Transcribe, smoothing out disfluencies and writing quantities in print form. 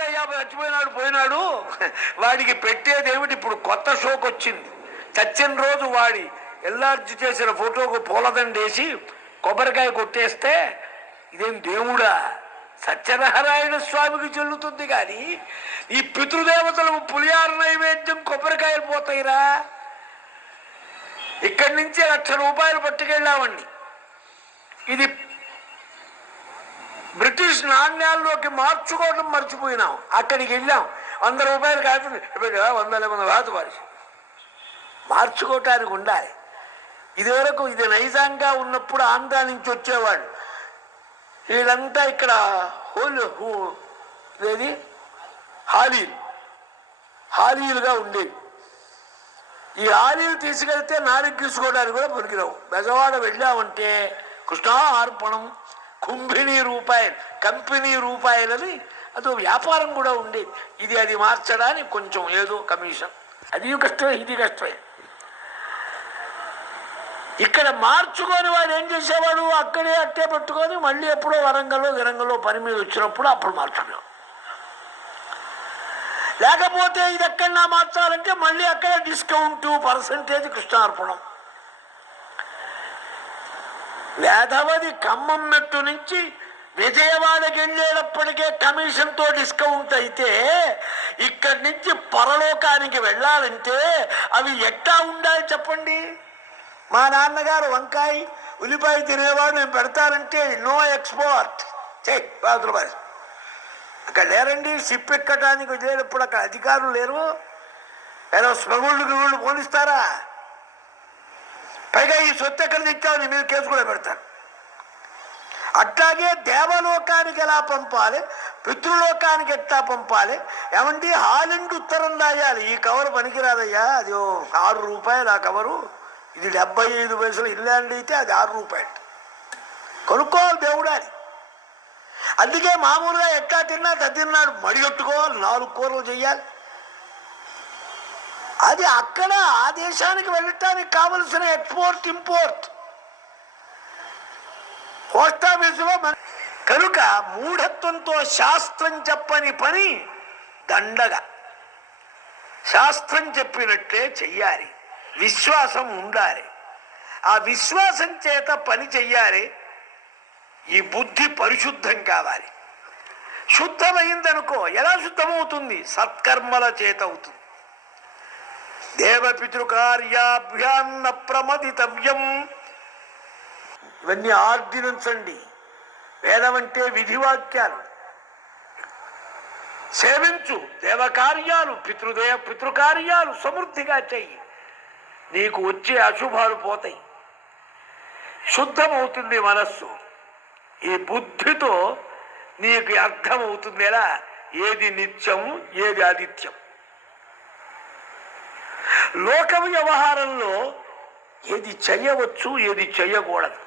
చచ్చిపోయినాడు పోయినాడు, వాడికి పెట్టేదేమిటి? ఇప్పుడు కొత్త షోక్ వచ్చింది. చచ్చిన రోజు వాడి ఎల్లార్జి చేసిన ఫోటోకు పూలదండేసి కొబ్బరికాయ కొట్టేస్తే ఇదేం దేవుడా? సత్యనారాయణ స్వామికి చెల్లుతుంది కానీ ఈ పితృదేవతలకు పులిహార నైవేద్యం కొబ్బరికాయలు పోతాయిరా. ఇక్కడి నుంచి 1,00,000 రూపాయలు పట్టుకెళ్ళామండి. ఇది బ్రిటిష్ నాణ్యాల్లోకి మార్చుకోవడం మర్చిపోయినాం. అక్కడికి వెళ్ళాం, 100 రూపాయలు కాదు 100 కాదు వారి మార్చుకోవటానికి ఉండాలి. ఇదివరకు ఇది నైజాంగా ఉన్నప్పుడు ఆంధ్ర నుంచి వచ్చేవాళ్ళు. వీళ్ళంతా ఇక్కడ ఏది హాలీలుగా ఉండేవి. ఈ హాలీలు తీసుకెళ్తే నాలుగు తీసుకోవడానికి కూడా పనికిరావు. బెజవాడ వెళ్ళామంటే కృష్ణార్పణం కుంభిణీ రూపాయలు, కంపెనీ రూపాయలని అదో వ్యాపారం కూడా ఉండేది. ఇది అది మార్చడానికి కొంచెం ఏదో కమిషన్, అది కష్టమే ఇది కష్టమే. ఇక్కడ మార్చుకొని వాడు ఏం చేసేవాడు, అక్కడే అట్టే పెట్టుకొని మళ్ళీ ఎప్పుడో వరంగల్లో పని మీద వచ్చినప్పుడు అప్పుడు మార్చుకున్నాం. లేకపోతే ఇది ఎక్కడన్నా మార్చాలంటే మళ్ళీ అక్కడ డిస్కౌంట్ పర్సంటేజ్ కృష్ణార్పణం. వేదవది ఖమ్మం మెట్టు నుంచి విజయవాడకి వెళ్ళేటప్పటికే కమిషన్తో డిస్కౌంట్ అయితే ఇక్కడి నుంచి పరలోకానికి వెళ్ళాలంటే అవి ఎట్టా ఉండాలి చెప్పండి. మా నాన్నగారు వంకాయ ఉల్లిపాయ తినేవాడు, నేను పెడతానంటే నో ఎక్స్పోర్ట్ రూపాయలు. అక్కడ లేరండి, షిప్ ఎక్కడానికి వెళ్ళేటప్పుడు అక్కడ అధికారులు లేరు. ఏదో స్మగుళ్ళు పోనిస్తారా? పైగా ఈ సొత్తు ఎక్కడ తెచ్చావు నీ మీద కేసు కూడా పెడతారు. అట్లాగే దేవలోకానికి ఎలా పంపాలి, పితృలోకానికి ఎట్లా పంపాలి? ఏమంటే హాలిండి ఉత్తరం రాయాలి, ఈ కవరు పనికిరాదయ్యా, అది 6 రూపాయలు ఆ కవరు, ఇది 75 పైసలు. ఇల్లాండ్ అయితే అది 6 రూపాయలు కొనుక్కోవాలి దేవుడు అని. అందుకే మామూలుగా ఎట్లా తిన్నా తిన్నాడు మడిగట్టుకోవాలి, 4 కూరలు చెయ్యాలి. అది అక్కడ ఆ దేశానికి వెళ్ళటానికి కావలసిన ఎక్స్పోర్ట్ ఇంపోర్ట్ పోస్ట్ ఆఫీసులో. కనుక మూఢత్వంతో శాస్త్రం చెప్పని పని దండగా, శాస్త్రం చెప్పినట్లే చెయ్యాలి. విశ్వాసం ఉండాలి, ఆ విశ్వాసం చేత పని చెయ్యాలి. ఈ బుద్ధి పరిశుద్ధం కావాలి. శుద్ధమైందనుకో, ఎలా శుద్ధమవుతుంది? సత్కర్మల చేత అవుతుంది. దేవపితృకార్యాభ్యాన్న ప్రమదితవ్యం. ఇవన్నీ ఆర్డినెన్స్ అండి. వేదం అంటే విధివాక్యాలు. సేవించు, దేవకార్యాలు పితృకార్యాలు సమృద్ధిగా చెయ్యి, నీకు వచ్చే అశుభాలు పోతాయి. శుద్ధమవుతుంది మనస్సు. ఈ బుద్ధితో నీకు అర్థమవుతుంది ఎలా ఏది నిత్యము ఏది ఆదిత్యం. లోక వ్యవహారంలో ఏది చెయ్యవచ్చు ఏది చెయ్యకూడదు.